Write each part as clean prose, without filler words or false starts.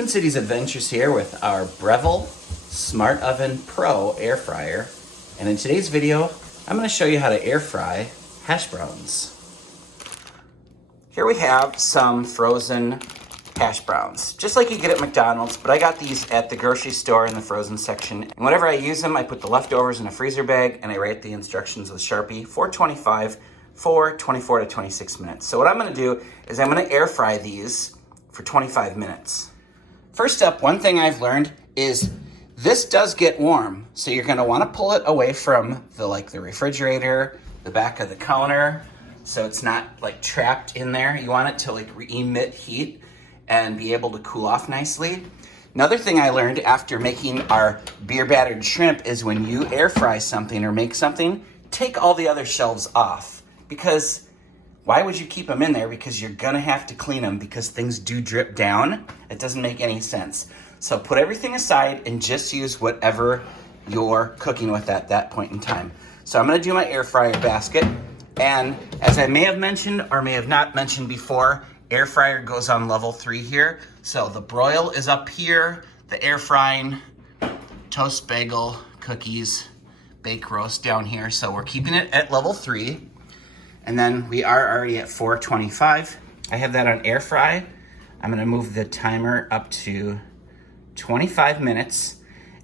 Twin Cities Adventures here with our Breville Smart Oven Pro air fryer. And in today's video, I'm going to show you how to air fry hash browns. Here we have some frozen hash browns, just like you get at McDonald's, but I got these at the grocery store in the frozen section. And whenever I use them, I put the leftovers in a freezer bag and I write the instructions with Sharpie, 425 for 24 to 26 minutes. So what I'm going to do is I'm going to air fry these for 25 minutes. First up, one thing I've learned is this does get warm, so you're gonna wanna pull it away from the refrigerator, the back of the counter, so it's not like trapped in there. You want it to emit heat and be able to cool off nicely. Another thing I learned after making our beer battered shrimp is when you air fry something or make something, take all the other shelves off, because why would you keep them in there? Because you're gonna have to clean them because things do drip down. It doesn't make any sense. So put everything aside and just use whatever you're cooking with at that point in time. So I'm gonna do my air fryer basket. And as I may have mentioned or may have not mentioned before, air fryer goes on level 3 here. So the broil is up here, the air frying, toast, bagel, cookies, bake roast down here. So we're keeping it at level 3. And then we are already at 425. I have that on air fry. I'm gonna move the timer up to 25 minutes.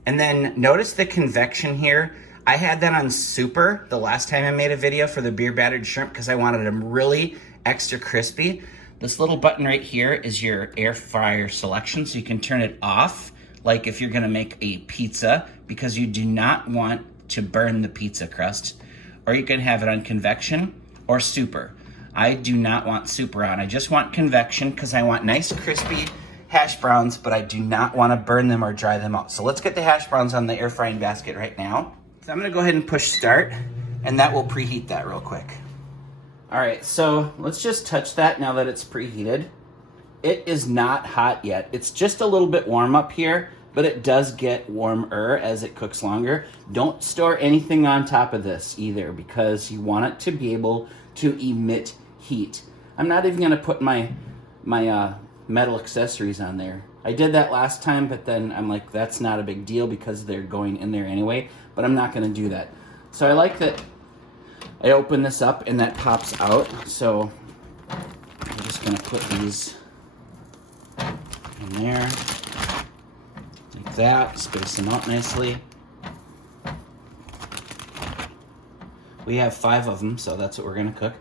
And then notice the convection here. I had that on super the last time I made a video for the beer battered shrimp because I wanted them really extra crispy. This little button right here is your air fryer selection, so you can turn it off like if you're gonna make a pizza, because you do not want to burn the pizza crust. Or you can have it on convection or super. I do not want super on. I just want convection because I want nice crispy hash browns, but I do not want to burn them or dry them out. So let's get the hash browns on the air frying basket right now. So I'm gonna go ahead and push start, and that will preheat that real quick. All right, so let's just touch that now that it's preheated. It is not hot yet. It's just a little bit warm up here, but it does get warmer as it cooks longer. Don't store anything on top of this either, because you want it to be able to emit heat. I'm not even gonna put my metal accessories on there. I did that last time, but then I'm like, that's not a big deal because they're going in there anyway, but I'm not gonna do that. So I like that I open this up and that pops out. So I'm just gonna put these in there. Like that, space them out nicely. We have 5 of them, so that's what we're gonna cook.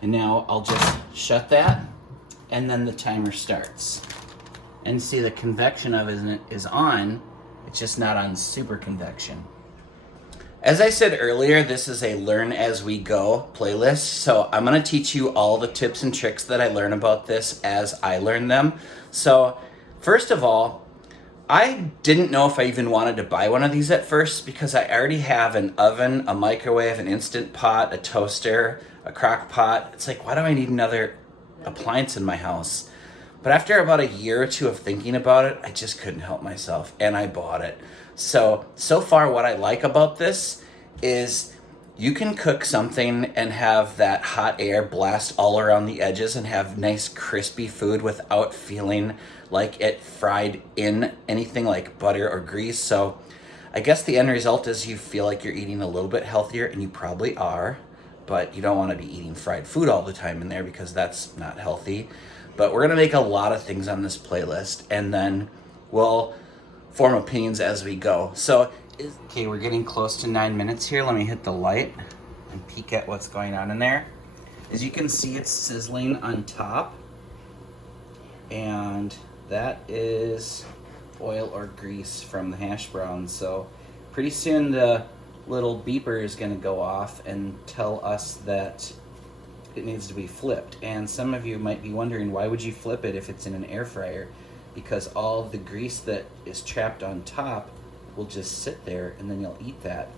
And now I'll just shut that, and then the timer starts. And see, the convection of it is on, it's just not on super convection. As I said earlier, this is a learn as we go playlist, so I'm gonna teach you all the tips and tricks that I learn about this as I learn them. So first of all, I didn't know if I even wanted to buy one of these at first because I already have an oven, a microwave, an Instant Pot, a toaster, a crock pot. It's like, why do I need another appliance in my house? But after about a year or two of thinking about it, I just couldn't help myself and I bought it. So far what I like about this is you can cook something and have that hot air blast all around the edges and have nice crispy food without feeling like it fried in anything like butter or grease. So I guess the end result is you feel like you're eating a little bit healthier, and you probably are, but you don't want to be eating fried food all the time in there because that's not healthy. But we're gonna make a lot of things on this playlist, and then we'll form opinions as we go. So, okay, we're getting close to 9 minutes here. Let me hit the light and peek at what's going on in there. As you can see, it's sizzling on top, and that is oil or grease from the hash browns. So pretty soon the little beeper is going to go off and tell us that it needs to be flipped. And some of you might be wondering, why would you flip it if it's in an air fryer? Because all of the grease that is trapped on top will just sit there and then you'll eat that.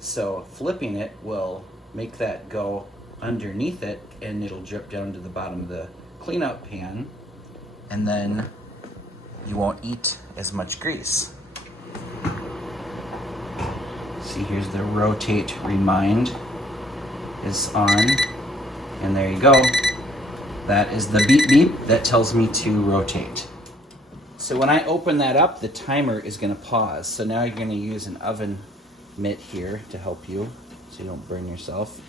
So flipping it will make that go underneath it and it'll drip down to the bottom of the cleanout pan, and then you won't eat as much grease. See, here's the rotate remind is on, and there you go. That is the beep beep that tells me to rotate. So when I open that up, the timer is gonna pause. So now you're gonna use an oven mitt here to help you so you don't burn yourself.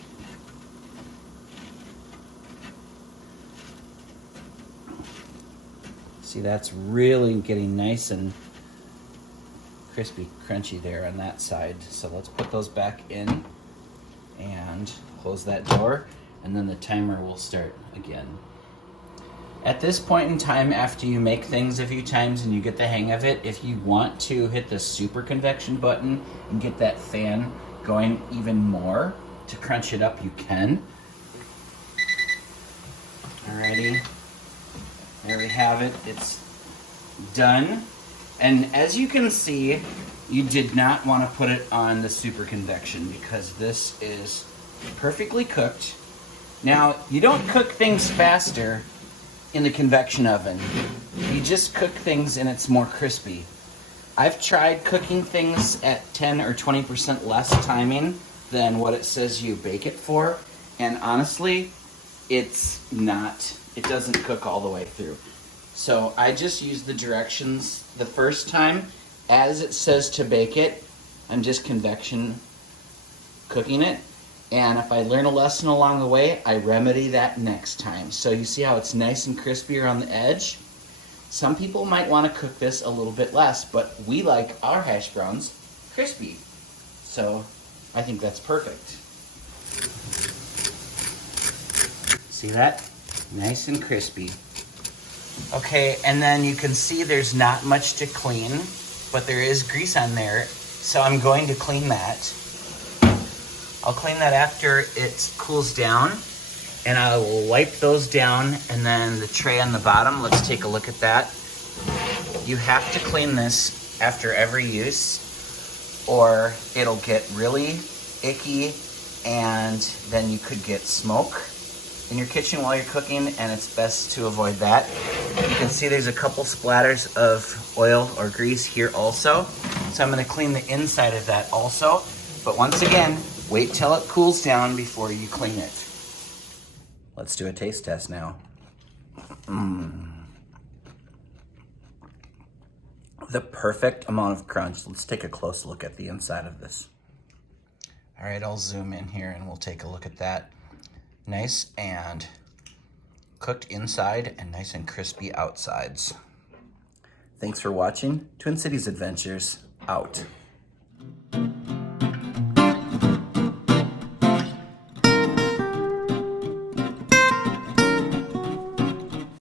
See, that's really getting nice and crispy, crunchy there on that side. So let's put those back in and close that door, and then the timer will start again. At this point in time, after you make things a few times and you get the hang of it, if you want to hit the super convection button and get that fan going even more to crunch it up, you can. Alrighty. There we have it, it's done. And as you can see, you did not want to put it on the super convection because this is perfectly cooked. Now, you don't cook things faster in the convection oven. You just cook things and it's more crispy. I've tried cooking things at 10 or 20% less timing than what it says you bake it for, and honestly, it doesn't cook all the way through. So I just use the directions the first time as it says to bake it. I'm just convection cooking it, and if I learn a lesson along the way, I remedy that next time. So you see how it's nice and crispy around the edge? Some people might want to cook this a little bit less, but we like our hash browns crispy. So I think that's perfect. See that? Nice and crispy. Okay, and then you can see there's not much to clean, but there is grease on there, so I'm going to clean that. I'll clean that after it cools down, and I will wipe those down, and then the tray on the bottom, let's take a look at that. You have to clean this after every use, or it'll get really icky, and then you could get smoke in your kitchen while you're cooking, and it's best to avoid that. You can see there's a couple splatters of oil or grease here also, so I'm going to clean the inside of that also. But once again, wait till it cools down before you clean it. Let's do a taste test now. The perfect amount of crunch. Let's take a close look at the inside of this. All right, I'll zoom in here and we'll take a look at that. Nice and cooked inside and nice and crispy outsides. Thanks for watching. Twin Cities Adventures out.